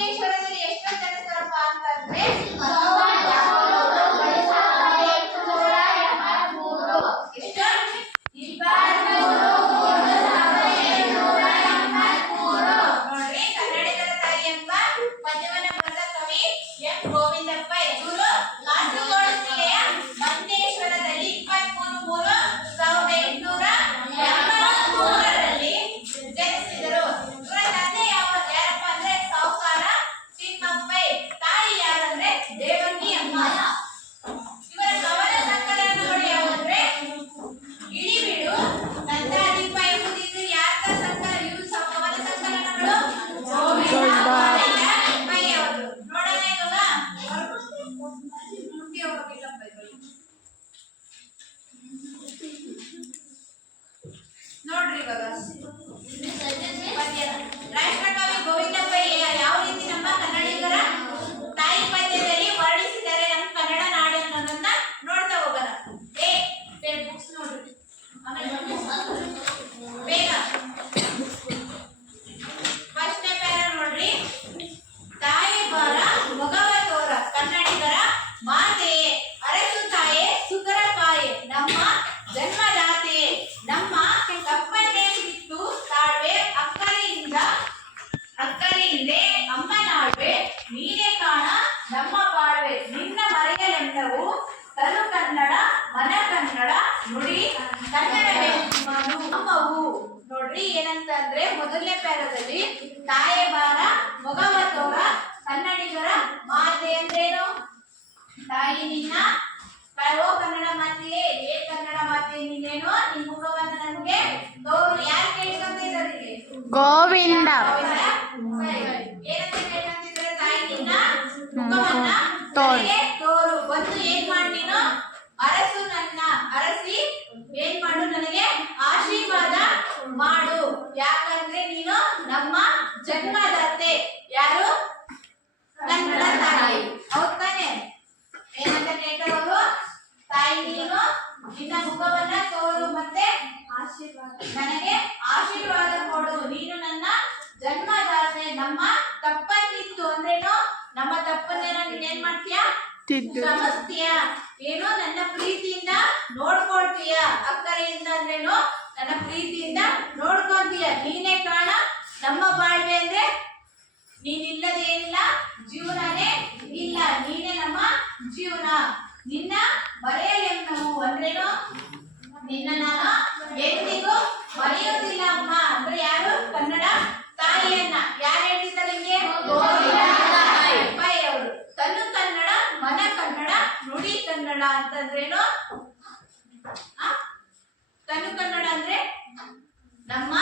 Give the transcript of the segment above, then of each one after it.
ಮಂತೇಶ್ವರದಲ್ಲಿ ಎಷ್ಟು ಜನಿಸ್ತಾರಪ್ಪ ಅಂತಂದ್ರೆ ನೋಡ್ರಿ ಇವಾಗ ರಾಷ್ಟ್ರಕವಿ ಗೋವಿಂದ ಪೈ ಯಾವ ರೀತಿ ನಮ್ಮ ಕನ್ನಡಿಗರ ತಾಯಿ ಪದ್ಯದಲ್ಲಿ ವರ್ಣಿಸಿದ್ದಾರೆ ನಮ್ಮ ಕನ್ನಡ ನಾಡು ಅನ್ನೋದನ್ನ ನೋಡ್ತಾ ಹೋಗೋಣ. ಬುಕ್ಸ್ ನೋಡ್ರಿ ಬೇಗ ಫಸ್ಟ್ನೇ ಪ್ಯಾರ ನೋಡ್ರಿ. ತಾಯಿ ಬಾರ ಮೊಗವ ತೋರ ಕನ್ನಡಿಗರ ಮಾತೆಯೇ ಅರಸು ತಾಯೇ ಸುಕರ ಕಾಯೆ ನಮ್ಮ ಜನ್ಮದಾತೆಯೇ ನಮ್ಮ ತಪ್ಪನ್ನೇ ಬಿಟ್ಟು ತಾಳ್ವೆ ಅಕ್ಕರೆಯಿಂದೆ ಅಮ್ಮನಾಳ್ವೆ ನೀನೇ ಕಾಣ ನಮ್ಮ ಬಾಳ್ವೆ ನಿನ್ನ ಮರೆಯಲೆಂದವು ತನು ಕನ್ನಡ ಮನ ಕನ್ನಡ ನುಡಿ ಕನ್ನಡವು. ನೋಡ್ರಿ ಏನಂತಂದ್ರೆ ಮೊದಲನೇ ಪ್ಯಾರದಲ್ಲಿ ತಾಯೇ ಬಾರ ಮೊಗವ ತೋರ ಕನ್ನಡಿಗರ ಮಾತೆ ಅಂದ್ರೇನು? ತಾಯಿ ನಿನ್ನ ಕನ್ನಡ ಮಾತೆಯೇ ಕನ್ನಡ ಮಾತೆ ನೀನೇನು ನಿನ್ ಮುಖವನ್ನು ನನಗೆ ತೋರು. ಯಾರು ಕೇಳ್ಕೊಂತಿದ್ದಾರೆ ಇಲ್ಲಿ? ಗೋವಿಂದ. ಏನಂತ ಕೇಳ್ಕೊಂತಿದ್ದಾರೆ? ತಾಯಿ ನಿನ್ನ ಮುಖವನ್ನ ತೋರು. ಬಂದು ಏನ್ ಮಾಡಿ ನೀನು ಅರಸು ನನ್ನ ಅರಸಿ ಏನ್ ಮಾಡು ನನಗೆ ಆಶೀರ್ವಾದ ಮಾಡು. ಯಾಕಂದ್ರೆ ನೀನು ನಮ್ಮ ಜನ್ಮದಾತೆ. ಯಾರು? ಕನ್ನಡ ತಾಯಿ. ಹೌದ್ ತಾನೆ? ಏನಂತ ಕೇಳ್ತಾರೆ ಅವರು? ತಾಯಿ ನೀನು ನಿನ್ನ ಮುಖವನ್ನ ತೋರು ಮತ್ತೆ ನನಗೆ ಆಶೀರ್ವಾದ ಕೊಡು. ನೀನು ನನ್ನ ಜನ್ಮದಾತೆ. ನಮ್ಮ ತಪ್ಪನ್ನಿತ್ತು ಅಂದ್ರೇನು? ನಮ್ಮ ತಪ್ಪನ್ನೇನೋ ನೀನೇನ್ ಮಾಡ್ತೀಯ? ಕ್ಷಮಿಸ್ತೀಯ. ಏನೋ ನನ್ನ ಪ್ರೀತಿಯಿಂದ ನೋಡ್ಕೊಳ್ತೀಯ. ಅಕ್ಕರೆಯಿಂದ ಅಂದ್ರೇನು? ನನ್ನ ಪ್ರೀತಿಯಿಂದ ನೋಡ್ಕೊಂತೀಯ. ನೀನೇ ಕಾರಣ ನಮ್ಮ ಬಾಳ್ವೆ ಅಂದ್ರೆ ನೀನಿಲ್ಲದೇನಿಲ್ಲ, ಜೀವನನೇ ಇಲ್ಲ. ನೀನೇ ನಮ್ಮ ಜೀವನ. ನಿನ್ನ ಮರೆಯಲೆಂದವು ಅಂದ್ರೇನು? ನಿನ್ನ ನಾನು ಎಂದಿಗೂ ಮರೆಯೋದಿಲ್ಲ ಅಮ್ಮ ಅಂದ್ರೆ ಯಾರು? ಕನ್ನಡ ತಾಯಿಯನ್ನ. ಯಾರು ಹೇಳ್ತಿದ್ದಾರೆ ನಿಮಗೆ? ಪೈ ಅವರು. ತನು ಕನ್ನಡ ಮನ ಕನ್ನಡ ನುಡಿ ಕನ್ನಡ ಅಂತಂದ್ರೇನು? ತನು ಕನ್ನಡ ಅಂದ್ರೆ ನಮ್ಮ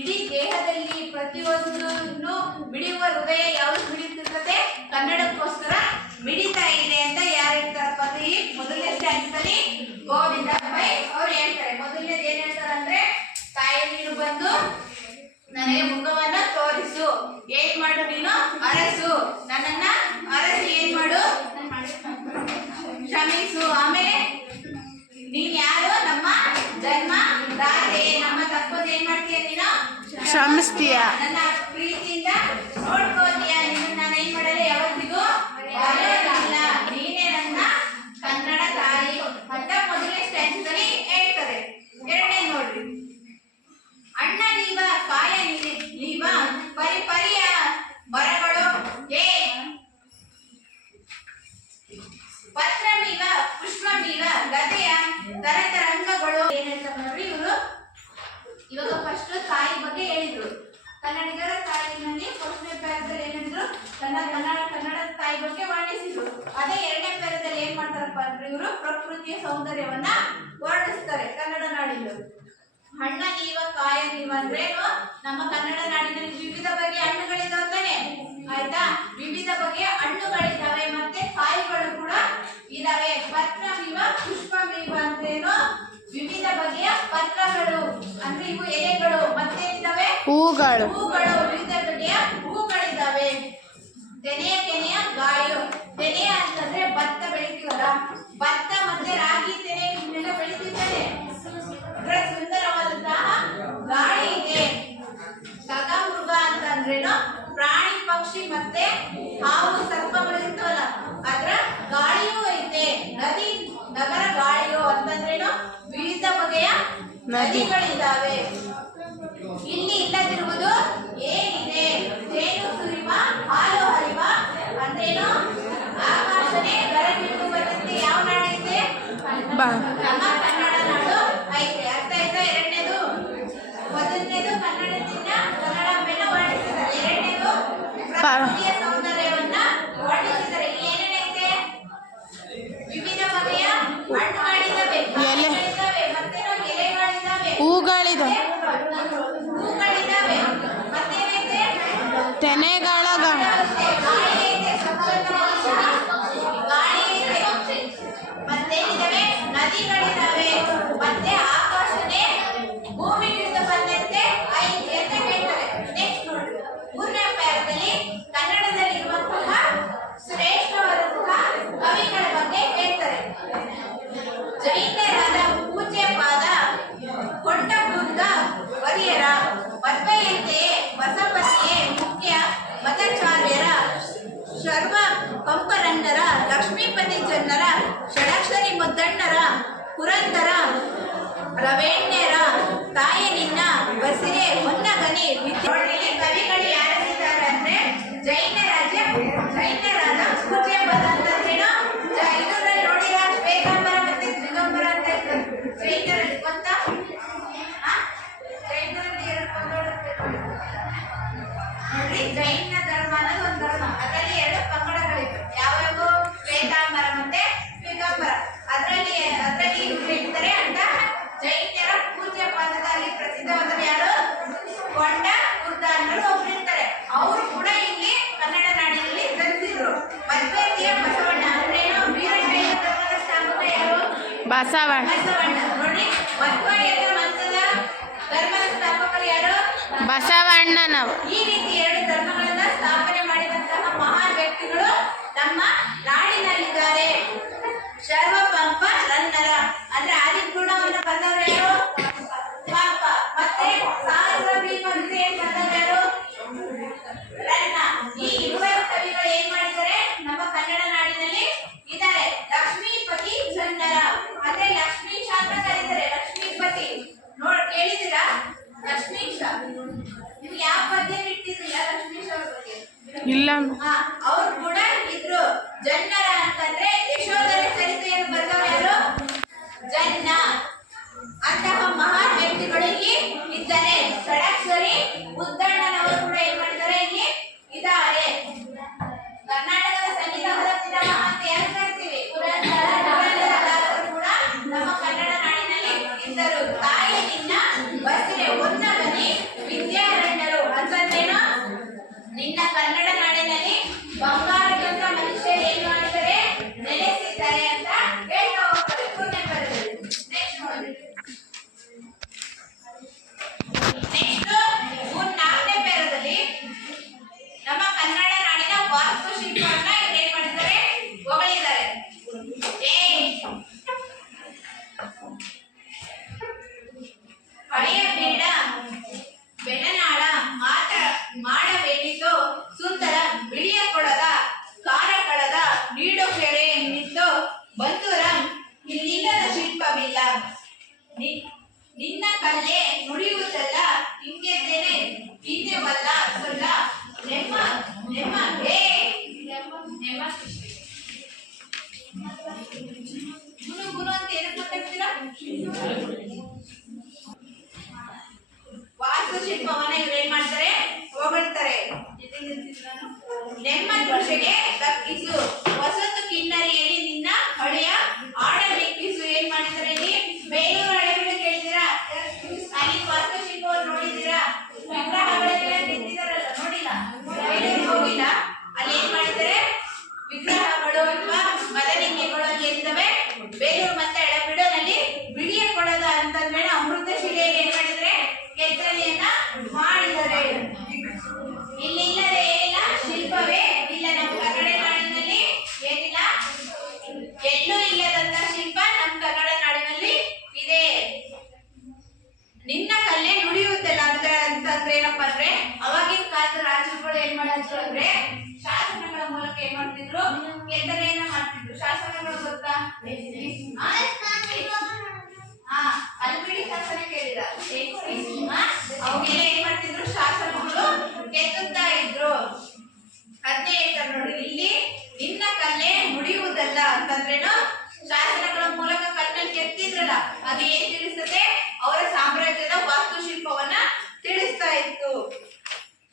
ಇಡೀ ದೇಹದಲ್ಲಿ ಪ್ರತಿಯೊಂದನ್ನು ಮಿಡಿಯುವ ಹೃದಯ ಯಾವ್ದು ಮಿಡಿತಿರ್ತದೆ? ಕನ್ನಡಕ್ಕೋಸ್ಕರ ಮಿಡಿತಾ ಇದೆ ಅಂತ ಯಾರು ಹೇಳ್ತಾರಪ್ಪ ಅಂದ್ರೆ ಈ ಮೊದಲನೇ ಸ್ಟ್ಯಾನ್ಸಲ್ಲಿ ಗೋವಿಂದ ಪೈ ಅವ್ರು ಹೇಳ್ತಾರೆ. ಮೊದಲನೇದು ಏನ್ ಹೇಳ್ತಾರೆ ಅಂದ್ರೆ ತಾಯಿ ನೀನು ಬಂದು ನನಗೆ ಮುಖವನ್ನ ತೋರಿಸು. ಏನ್ ಮಾಡು ನೀನು? ಅರಸು. ನನ್ನನ್ನ ಅರಸಿ ಏನ್ ಮಾಡು? ಕ್ಷಮಿಸು. ಆಮೇಲೆ ನೀನ್ ಯಾರು? ನಮ್ಮ ಜನ್ಮ ದಾತೆ. ನಮ್ಮ ತಪ್ಪದ ಏನ್ ಮಾಡ್ತೀಯ ನೀನು? ಕ್ಷಮಿಸ್ತೀಯ. ನನ್ನ ಪ್ರೀತಿಯಿಂದ ನೋಡ್ಕೋತೀಯ. ನಿನ್ನ ನಾನು ಏನ್ ಮಾಡಲ್ಲ ಯಾವತ್ತಿಗೂ ಮರೆಯೋದಿಲ್ಲ. ನೀನೇ ನನ್ನ ಕನ್ನಡ ತಾಯಿ ಅಂತ ಮೊದಲನೇ ಸ್ಟ್ಯಾನ್ಸಲ್ಲಿ ಹೇಳ್ತಾರೆ. ಎರಡನೇ ನೋಡ್ರಿ. ಅಣ್ಣ ನೀವ ಕಾಯ ನೀವ ಪರಿಯ ಬರಗಳು ಪತ್ರಮೀವ ಪುಷ್ಪಮೀವ ಗದೆಯ ತರತರಂಗಗಳು. ಏನ್ ಹೇಳ್ತಾರೆ ನೋಡ್ರಿ ಇವರು. ಇವಾಗ ಫಸ್ಟ್ ತಾಯಿ ಬಗ್ಗೆ ಹೇಳಿದ್ರು. ಕನ್ನಡಿಗರ ತಾಯಿನಲ್ಲಿ ಫಸ್ಟ್ನೇ ಪ್ಯಾರದಲ್ಲಿ ಏನ್ ಹೇಳಿದ್ರು? ಕನ್ನಡ ತಾಯಿ ಬಗ್ಗೆ ವರ್ಣಿಸಿದ್ರು. ಅದೇ ಎರಡನೇ ಪ್ಯಾರದಲ್ಲಿ ಏನ್ ಮಾಡ್ತಾರಪ್ಪ ಅಂದ್ರೆ ಇವರು ಪ್ರಕೃತಿಯ ಸೌಂದರ್ಯವನ್ನ ವರ್ಣಿಸ್ತಾರೆ ಕನ್ನಡ ನಾಡಿನ. ಹಣ್ಣ ನೀವ ಕಾಯ ನೀವ ಅಂದ್ರೇನು? ನಮ್ಮ ಕನ್ನಡ ನಾಡಿನಲ್ಲಿ ವಿವಿಧ ಬಗೆಯ ಹಣ್ಣುಗಳಿದಾವೆ ತಾನೆ? ಆಯ್ತಾ? ವಿವಿಧ ಬಗೆಯ ಹಣ್ಣುಗಳಿದ್ದಾವೆ ಮತ್ತೆ ಕಾಯಿಗಳು ಕೂಡ ಇದಾವೆ. ಪತ್ರಮೀವ ಪುಷ್ಪಮೀವ ಅಂದ್ರೇನು? ವಿವಿಧ ಬಗೆಯ ಪತ್ರಗಳು ಅಂದ್ರೆ ಇವು ಎಲೆಗಳು. ಮತ್ತೆ ಇದಾವೆ ಹೂಗಳು. ವಿವಿಧ ಬಗೆಯ ಹೂಗಳಿದಾವೆ. ತೆನೆಯ ಗಾಳಿ. ತೆನೆಯ ಅಂತಂದ್ರೆ ಭತ್ತ ಬೆಳಿತೀವಲ್ಲ, ಭತ್ತ ಮತ್ತೆ ರಾಗಿ ತೆನೆ ಇವನ್ನೆಲ್ಲ ಬೆಳಿತಿದ್ದಾರೆ. ಅದರ ಸುಂದರವಾದಂತಹ ಗಾಳಿ ಇದೆ. ಖಗಮೃಗ ಅಂತಂದ್ರೇನು? ಪ್ರಾಣಿ ಪಕ್ಷಿ ಪಕ್ಷಿ ಮತ್ತೆ ಹಾವು ಸರ್ಪಗಳು ಇರ್ತವಲ್ಲ ಅದ್ರ ಗಾಳಿಯೂ ಐತೆ. ನದಿ ನಗರ ಗಾಳಿಯು ಅಂತಂದ್ರೇನು ವಿವಿಧ ಬಗೆಯ ನದಿಗಳಿದ್ದಾವೆ. ಇಲ್ಲಿ ಇಲ್ಲದಿರುವುದು ಏನಿದೆ? ಜೇನು ಸುರಿವ ಹಾಲು ಹರಿವ ಅಂದ್ರೇನು? ಆಕಾಶನೇ ಗರಬಿಟ್ಟು ಬರುತ್ತೆ. ಯಾವ ನಾಡೈತೆ? ನಮ್ಮ ಕನ್ನಡ ನಾಡು ಐತೆ. ಅರ್ಥ ಆಯ್ತಾ? ಎರಡನೇದು, ಮೊದಲನೇದು ಕನ್ನಡದಿಂದ ಕನ್ನಡ ಮೇಲೆ ವರ್ಣಿಸಿದ್ದಾರೆ. ಎರಡನೇದು ಪ್ರಕೃತಿಯ ಸೌಂದರ್ಯವನ್ನ ವರ್ಣಿಸಿದ್ದಾರೆ. ಇಲ್ಲಿ ಏನೇನೈತೆ? ವಿವಿಧ ಬಗೆಯ ಹಣ್ಣುಗಳಿದ್ದಾವೆ, ಕಾಯಿಗಳಿದ್ದಾವೆ, ಮತ್ತೇನೋ ಎಲೆಗಳಿದ್ದಾವೆ, ಹೂಗಳಿದಾವೆ, ಹೂಗಳಿದ್ದಾವೆ, ಮತ್ತೇನೈತೆ? ತೆನೆಗಳಗ ಗಾಳಿ ಐತೆ, ಗಾಳಿ ಐತೆ, ಮತ್ತೇನಿದಾವೆ? ನದಿಗಳಿದಾವೆ, ಮತ್ತೆ ಆಕಾಶನೇ ಭೂಮಿಗಿಳಿದು ಬಂದಂತೆ ಐತೆ ಅಂತ ಹೇಳ್ತಾರೆ. ನೆಕ್ಸ್ಟ್ ನೋಡಿ, ಮೂರನೇ ಪ್ಯಾರದಲ್ಲಿ ಕನ್ನಡದಲ್ಲಿರುವಂತಹ ಶ್ರೇಷ್ಠವಾದಂತಹ ಕವಿಗಳ ಬಗ್ಗೆ ಹೇಳ್ತಾರೆ. ಜೈನರಾದ ಪೂಜ್ಯಪಾದ ಕೊಂಡಗುಂದ ವರಿಯರ, ಮಧ್ವಯಂತೆಯೇ ಬಸವತಿಯೇ ಮುಖ್ಯ ಮತಾಚಾರ್ಯರ, ಶರ್ವ ಕಂಪರನ್ನರ, ಲಕ್ಷ್ಮೀಪತಿ ಜನ್ನರ, ಷಡಕ್ಷರಿ ಮುದ್ದಣ್ಣರ, ಪುರಂದರ ರವೇಣ್ಯರ ತಾಯಿ ನಿನ್ನ ಬಸಿರೆ ಹೊನ್ನಗನಿ ವಿದ್ಯೆ. ಕವಿಗಳು ಯಾರಿದ್ದಾರೆ ಅಂದ್ರೆ ಜೈನರಾದ ಪೂಜ್ಯಪಾದ ಅಂತಂದ್ರೇನು? ಇದರಲ್ಲಿ ನೋಡಿರ ಶ್ವೇತಾಂಬರ ಮತ್ತೆ ದಿಗಂಬರ ಅಂತ ಇರ್ತದೆ. ಜೈನರಲ್ಲಿ ಗೊತ್ತಾ? ಜೈನರಲ್ಲಿ ಎರಡು ಪಂಗಡಗಳು ನೋಡ್ರಿ. ಜೈನ ಧರ್ಮ ಅನ್ನೋದು ಒಂದು ಧರ್ಮ. ಅದರಲ್ಲಿ ಎರಡು ಪಂಗಡಗಳಿವೆ. ಯಾವ್ಯಾವು? ಶ್ವೇತಾಂಬರ ಮತ್ತೆ ದಿಗಂಬರ. ಅದರಲ್ಲಿ ಇವ್ರು ಹೇಳ್ತಾರೆ ಅಂತ ಜೈನರ ಪೂಜ್ಯ ಪಾದದಲ್ಲಿ ಪ್ರಸಿದ್ಧವಾದ ಯಾರು? ಕೊಂಡ ಗುರ್ದ ಅನ್ನೋರು ಒಬ್ರು ಇರ್ತಾರೆ. ಅವರು ಕೂಡ ಇಲ್ಲಿ ಕನ್ನಡ ನಾಡಿನಲ್ಲಿ ಜನಿಸಿದ್ರು. ಮಧ್ವಯಂತಿಯ ಬಸವಣ್ಣ ಅಂದ್ರೇನು? ವೀರಶೈವ ಧರ್ಮದ ಸ್ಥಾಪಕ ಯಾರು? ಬಸವಣ್ಣ. ನೋಡಿ, ಮಧ್ವಯಂತ ಮತದ ಧರ್ಮದ ಸ್ಥಾಪಕರು ಯಾರು? ಬಸವಣ್ಣನವರು. ಈ ರೀತಿ ಎರಡು ಧರ್ಮಗಳನ್ನ ಸ್ಥಾಪನೆ ಮಾಡಿದಂತಹ ಮಹಾನ್ ವ್ಯಕ್ತಿಗಳು ನಮ್ಮ ನಾಡಿನಲ್ಲಿದ್ದಾರೆ. ಶರ್ವಪಂಪ ರನ್ನರ ಅಂದ್ರೆ ಆದಿಗುಣವನ್ನು ಬಂದವರು ಯಾರು? ಪಂಪ. ಮತ್ತೆ ಸಾಹಸ ಭೀಮ ಅಂತ ಏನ್ ಬಂದವರು ಯಾರು? ರನ್ನ. ಈ ಇಬ್ಬರು ಕವಿಗಳು ಏನ್ ಮಾಡಿದ್ದಾರೆ? ನಮ್ಮ ಕನ್ನಡ ನಾಡಿನಲ್ಲಿ ಇದ್ದಾರೆ. ಲಕ್ಷ್ಮೀಪತಿ ಜನ್ನರ ಅಂದ್ರೆ ಲಕ್ಷ್ಮೀಶ ಅಂತ ಕರೀತಾರೆ. ಲಕ್ಷ್ಮೀಪತಿ ಕೇಳಿದಿರಾ? ಲಕ್ಷ್ಮೀಶ ನಿಮ್ಗೆ ಯಾವ ಪದ್ಯ ಇಟ್ಟಿದ್ರಿಲ್ಲ ಲಕ್ಷ್ಮೀಶ ಅವ್ರ ಬಗ್ಗೆ? ಇಲ್ಲ. ಅವ್ರು ಕೂಡ ಇದ್ರು. ಜನ್ನರ ಅಂತಂದ್ರೆ ಯಶೋಧರ ಚರಿತ್ರೆಯನ್ನು ಬರೆದವರು ಯಾರು? ಜನ್ನ. ಅಂತಹ ಮಹಾನ್ ವ್ಯಕ್ತಿಗಳು ಇಲ್ಲಿ ಇದ್ದಾರೆ. ಷಡಕ್ಷರಿ ಮುದ್ದಣ್ಣನವರು ಕೂಡ ಏನ್ ಮಾಡಿದ್ದಾರೆ? ಇಲ್ಲಿ ಇದ್ದಾರೆ. ಕರ್ನಾಟಕದ ಸಂಗೀತದ ಪಿತಾಮಹ ಅಂತ ಯಾರು ಕರಿತೀವಿ? ಪುರಂದರದಾಸರು ಕೂಡ ನಮ್ಮ ಕನ್ನಡ ನಾಡಿನಲ್ಲಿ ಇದ್ದರು. ತಾಯಿ ನಿನ್ನ ಬಸಿರೆ ಹೊನ್ನಗನಿ ವಿದ್ಯಾರಣ್ಯರು ಅಂತಂದೇನು? ನಿನ್ನ ಕನ್ನಡ ನಾಡಿನಲ್ಲಿ ಬಂಗಾರದಂತ ಮನುಷ್ಯರು ಏನ್ ಮಾಡಿದ್ದಾರೆ? ನೆಲೆಸಿದ್ದಾರೆ ಅಂತ ಹೇಳ್ತಾ ಹೋಗ್ತಾರೆ. ಪೂರ್ಣ ಪದದಲ್ಲಿ. ನೆಕ್ಸ್ಟ್ ನೋಡಿ. ನೆಕ್ಸ್ಟ್ ನಾಲ್ಕನೇ ಪೇರದಲ್ಲಿ ನಮ್ಮ ಕನ್ನಡ ನಾಡಿನ ವಾಸ್ತುಶಿಲ್ಪವನ್ನ ಏನ್ ಮಾಡಿದ್ದಾರೆ? ಹೊಗಳಿದ್ದಾರೆ. ಹಳೆಯ ಬೇಡ ಬೆಳನಾಡ ಮಾಡಬೇಡಿತು ಸುಂದರ ಬಿಳಿಯ ಕೊಡದ ಕಾರಕಳದ ನೀಡು ಕೆರೆ ನಿಂತು ಬಂಧುರ ಇಲ್ಲಿಲ್ಲದ ಶಿಲ್ಪವಿಲ್ಲ. ನಿನ್ನ ಕಲ್ಲೇ ನುಡಿಯುವುದಲ್ಲ ಹಿಂಗೆದ್ದೇನೆ ಹಿಂದೆವಲ್ಲ ಸೊಲ್ಲ ನೆಮ್ಮ ನೆಮ್ಮ ಹೇ ನೆಮ್ಮ ಗುನು ಗುನು ಅಂತ ಏನಕ್ಕೆ ಮಾತಾಡ್ತೀರಾ? ವಾಸ್ತುಶಿಲ್ಪವನ್ನ ಇವ್ರು ಏನ್ ಮಾಡ್ತಾರೆ? ಹೊಗಳ್ತಾರೆ. ನೆಮ್ಮ ಕೃಷಿಗೆ ದಕ್ಕಿಸು ಹೊಸತು ಕಿನ್ನರಿಯಲ್ಲಿ ನಿನ್ನ ಹಳೆಯ ಆಡಲಿಕ್ಕಿಸು. ಏನ್ ಮಾಡಿದ್ದಾರೆ ಇಲ್ಲಿ? ಬೇಲೂರು ಹಳೆಬೀಡು ಕೇಳಿದಿರಾ? ಅಲ್ಲಿ ವಾಸ್ತುಶಿಲ್ಪವನ್ನು ನೋಡಿದಿರಾ? ವಿಗ್ರಹಗಳೆಲ್ಲ ನಿಂತಿದಾರಲ್ಲ, ನೋಡಿಲ್ಲ? ಬೇಲೂರಿಗೆ ಹೋಗಿಲ್ಲ? ಅಲ್ಲಿ ಏನ್ ಮಾಡಿದ್ದಾರೆ? ವಿಗ್ರಹಗಳು ಅಥವಾ ಮದನಿಕೆಗಳು ಅಲ್ಲಿ ಇರ್ತವೆ. ಬೇಲೂರು ಮತ್ತೆ ಹಳೆಬೀಡಿನಲ್ಲಿ ಬಿಳಿಯ ಕೊಳದ ಅಂತಂದ್ರೆ ಅಮೃತ ಶಿಲೆಯಲ್ಲಿ ಏನ್ ಮಾಡಿದ್ರೆ? ಕೆತ್ತನೆಯನ್ನ ಮಾಡಿದ್ದಾರೆ. ಇಲ್ಲಿ ಇಲ್ಲದೆ ಏನಿಲ್ಲ? ಶಿಲ್ಪವೇ ಇಲ್ಲ ನಮ್ಮ ಅಂದ್ರೆ ಶಾಸನಗಳ ಮೂಲಕ ಏನ್ ಮಾಡ್ತಿದ್ರು, ಕೆತ್ತನೆಯನ್ನ ಮಾಡ್ತಿದ್ರು. ಶಾಸನಗಳು ಗೊತ್ತಾ? ಅಲ್ಬಿಡಿ ಶಾಸನ ಕೇಳಿದ ಅವಾಗೆಲ್ಲ ಏನ್ ಮಾಡ್ತಿದ್ರು, ಶಾಸನಗಳು ಕೆತ್ತುತ್ತಾ ಇದ್ರು. ಅದನ್ನೇ ಹೇಳ್ತಾರೆ ನೋಡಿ ಇಲ್ಲಿ, ನಿನ್ನ ಕಲ್ಲೇ ಮುಡಿಯುವುದಲ್ಲ ಅಂತಂದ್ರೇನು, ಶಾಸನಗಳ ಮೂಲಕ ಕಲ್ಲನ್ನು ಕೆತ್ತಿದ್ರಲ್ಲ ಅದು ಏನ್ ತಿಳಿಸುತ್ತೆ, ಅವರ ಸಾಮ್ರಾಜ್ಯದ ವಾಸ್ತುಶಿಲ್ಪವನ್ನ ತಿಳಿಸ್ತಾ ಇತ್ತು.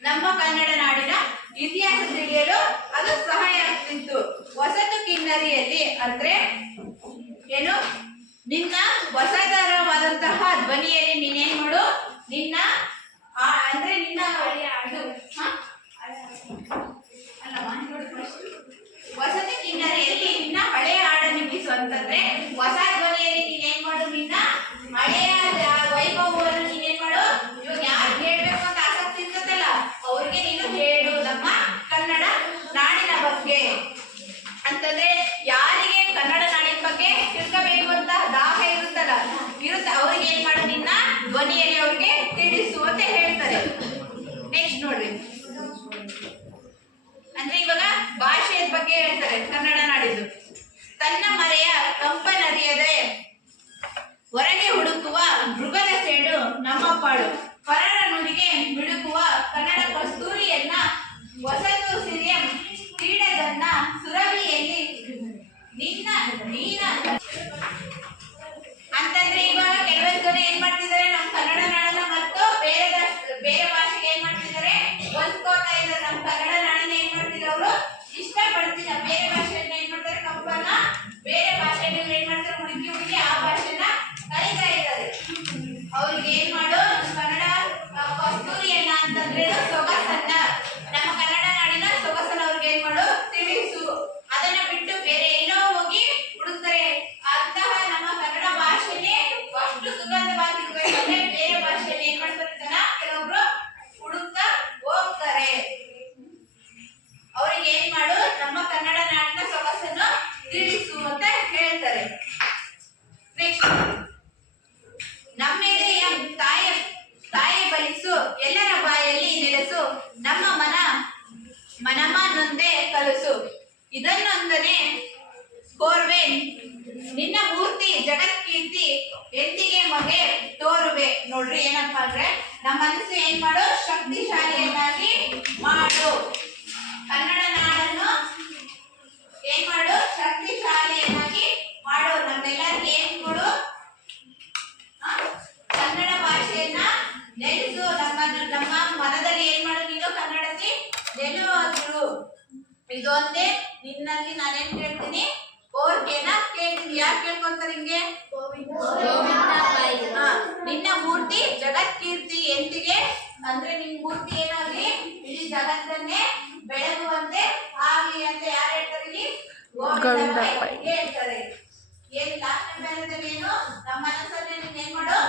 ನಮ್ಮ ಕನ್ನಡ ನಾಡಿನ ಇತಿಹಾಸ ತಿಳಿಯಲು ಅದು ಸಹಾಯ ಆಗ್ತಿತ್ತು. ಹೊಸತು ಕಿನ್ನರಿಯಲ್ಲಿ ಅಂದ್ರೆ ಏನು, ನಿನ್ನ ಹೊಸತರವಾದಂತಹ ಧ್ವನಿಯಲ್ಲಿ ನೀನೇನ್ ಮಾಡು, ನಿನ್ನ ಅಂದ್ರೆ ನಿನ್ನ ಇದು ಹೊಸತು ಕಿನ್ನರಿಯಲ್ಲಿ ನಿನ್ನ ಹಳೆಯ ಹಾಡನ್ನು ಬಿಡಿಸು ಅಂತಂದ್ರೆ, ಹೊಸ ಧ್ವನಿಯಲ್ಲಿ ನೀನೇನ್ ಮಾಡು, ನಿನ್ನ ಹಳೆಯ ವೈಭವವನ್ನು ನೀನೇನ್ ಮಾಡು. ಇವಾಗ ಯಾರು ಹೇಳ್ಬೇಕು ಅಂತ ಆಸಕ್ತಿ ಇರ್ತದಲ್ಲ ಅವ್ರಿಗೆ ನೀನು ಹೇಳು ನಮ್ಮ ಕನ್ನಡ ನಾಡಿನ ಬಗ್ಗೆ ಅಂತಂದ್ರೆ, ಯಾರಿಗೆ ಕನ್ನಡ ನಾಡಿನ ಬಗ್ಗೆ ತಿಳ್ಕೋಬೇಕು ಅಂತ ದಾಹ ಇರುತ್ತೆ ಅವ್ರಿಗೆ ಏನ್ ಮಾಡು, ನಿನ್ನ ಧ್ವನಿಯಲ್ಲಿ ಅವ್ರಿಗೆ ತಿಳಿಸು ಅಂತ ಹೇಳ್ತಾರೆ. ನೆಕ್ಸ್ಟ್ ನೋಡ್ರಿ, ಅಂದ್ರೆ ಇವಾಗ ಭಾಷೆಯ ಬಗ್ಗೆ ಹೇಳ್ತಾರೆ. ಕನ್ನಡ ನಾಡಿದ್ದು ತನ್ನ ಮರೆಯ ಕಂಪನರಿಯದೆ ಹೊರಗೆ ಹುಡುಕುವ ಮೃಗದ ಸೇಡು ನಮ್ಮ ಪಾಡು, ಪರರ ನುಡಿಗೆ ಮಿಡುಕುವ ಕನ್ನಡ ಕಸ್ತೂರಿಯನ್ನ ಹೊಸತು ಸಿರಿಯ ಕ್ರೀಡದನ್ನ ಸುರವಿಯಲ್ಲಿ ನಿನ್ನ ನೀನ ಅಂತಂದ್ರೆ, ಇವಾಗ ಕೆಲವೊಂದು ಜನ ಏನ್ ಮಾಡ್ತಿದ್ದಾರೆ, ನಮ್ಮ ಕನ್ನಡ ನಾಡನ್ನ ಮತ್ತು ಬೇರೆ ಭಾಷೆಗೆ ಏನ್ ಮಾಡ್ತಿದ್ದಾರೆ, ಹೊಂದ್ಕೋತಾ ಇದ್ದಾರೆ. ನಮ್ಮ ಕನ್ನಡ ನಾಡನ್ನ ಏನ್ ಮಾಡ್ತಿದ್ದಾರೆ, ಅವರು ಇಷ್ಟಪಡ್ತಿಲ್ಲ. ಬೇರೆ ಭಾಷೆಯನ್ನ ಏನ್ ಮಾಡ್ತಾರೆ, ಕಂಪನ ಬೇರೆ ಭಾಷೆಯಲ್ಲಿ ಏನ್ ಮಾಡ್ತಾರೆ, ಹುಡುಕಿ ಆ ಭಾಷೆನ ಕಲಿತಾ ಇದ್ದಾರೆ. ಅವ್ರಿಗೆ ಏನ್ ಮಾಡು, ಕನ್ನಡ ಕಸ್ತೂರಿಯನ್ನ ಅಂತಂದ್ರೆ ಸೊಗಸನ್ನ, ನಮ್ಮ ಕನ್ನಡ ನಾಡಿನ ಸೊಗಸನ್ನ ಅವ್ರಿಗೆ ಏನ್ ಮಾಡು, ತಿಳಿಸು. ಅದನ್ನ ಬಿಟ್ಟು ಬೇರೆ ಎಲ್ಲೋ ಹೋಗಿ ಹುಡುಕ್ತಾರೆ. ಅಂತಹ ನಮ್ಮ ಕನ್ನಡ ಭಾಷೆನೇ ಅಷ್ಟು ಸುಗಂಧವಾಗಿರ್ಬೇಕಂದ್ರೆ ಬೇರೆ ಭಾಷೆಯಲ್ಲಿ ಏನ್ ಮಾಡ್ತಾರೆ ಜನ, ಕೆಲವೊಬ್ರು ಹುಡುಕ್ತಾ ಹೋಗ್ತಾರೆ. ಅವ್ರಿಗೆ ಏನ್ ಮಾಡು, ನಮ್ಮ ಕನ್ನಡ ನಾಡಿನ ಸೊಗಸನ್ನು ತಿಳಿಸು ಅಂತ ಹೇಳ್ತಾರೆ. ನೆಕ್ಸ್ಟ್, ನಮ್ಮೆದೆಯ ತಾಯಿ ಬಲಿಸು, ಎಲ್ಲರ ಬಾಯಲ್ಲಿ ನೆಲೆಸು, ನಮ್ಮ ಮನಮನೊಂದೇ ಕಲಸು, ಇದನ್ನೊಂದನೆ ಕೋರ್ವೆ, ನಿನ್ನ ಮೂರ್ತಿ ಜಗತ್ಕೀರ್ತಿ ಎಂದಿಗೆ ಮಗೆ ತೋರುವೆ. ನೋಡ್ರಿ ಏನಪ್ಪಾ ಅಂದ್ರೆ, ನಮ್ಮ ಮನಸ್ಸು ಏನ್ ಮಾಡು, ಶಕ್ತಿಶಾಲಿಯನ್ನಾಗಿ ಮಾಡು. ಕನ್ನಡ ನಾಡನ್ನು ಏನ್ ಮಾಡು, ಶಕ್ತಿಶಾಲಿಯನ್ನಾಗಿ ಮಾಡು. ನಮ್ಮೆಲ್ಲರಿಗೆ ಏನ್ ಕೊಡು, ಕನ್ನಡ ಭಾಷೆಯನ್ನ ನೆಲೆಸು. ನಮ್ಮ ಮನದಲ್ಲಿ ಏನ್ ಮಾಡು, ನೀನು ಕನ್ನಡಕ್ಕೆ ನೆಲೆವಾಗಿರು. ಇದೊಂದೇ ನಿನ್ನಲ್ಲಿ ನಾನೇನ್ ಕೇಳ್ತೀನಿ, ಕೋರಿಕೆನ ಕೇಳ್ತೀನಿ. ಯಾರು ಕೇಳ್ಕೊಂತಾರೆ ಹಿಂಗೆ, ನಿನ್ನ ಮೂರ್ತಿ ಜಗತ್ಕೀರ್ತಿ ಎಂದಿಗೆ ಅಂದ್ರೆ ನಿನ್ ಮೂರ್ತಿ ಏನಾಗ್ಲಿ ಇಡೀ ಜಗತ್ತನ್ನೇ ಬೆಳಗುವಂತೆ ಆಗ್ಲಿ ಅಂತ ಯಾರು ಹೇಳ್ತಾರೆ, ಇಲ್ಲಿ ಗೋವಿಂದ ಹೇಳ್ತಾರೆ. ಏನ್ ಲಾಸ್ಟ್ ಟೈಮ್ ಏನು, ನಮ್ಮ ಮನಸ್ಸನ್ನೇ ನೀನ್ ಏನ್ ಮಾಡು,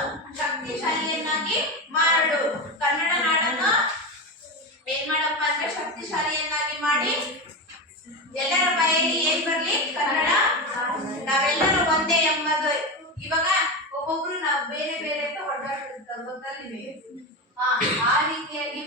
ಶಕ್ತಿಶಾಲಿಯನ್ನಾಗಿ ಮಾಡು. ಕನ್ನಡ ನಾಡನ್ನು ಏನ್ ಮಾಡಪ್ಪ ಅಂದ್ರೆ ಶಕ್ತಿಶಾಲಿಯನ್ನಾಗಿ ಮಾಡಿ, ಎಲ್ಲರ ಬಾಯಲ್ಲಿ ಏನ್ ಬರ್ಲಿ, ಕನ್ನಡ ನಾವೆಲ್ಲರೂ ಒಂದೇ ಎಂಬುದು. ಇವಾಗ ಒಬ್ಬೊಬ್ರು ನಾವು ಬೇರೆ ಬೇರೆ ಅಂತ ಹೊರಟಾಡ್ತಿರ್ತಾರೆ, ಗೊತ್ತಲ್ಲ ನಿಮಗೆ. ಆ ರೀತಿಯಾಗಿ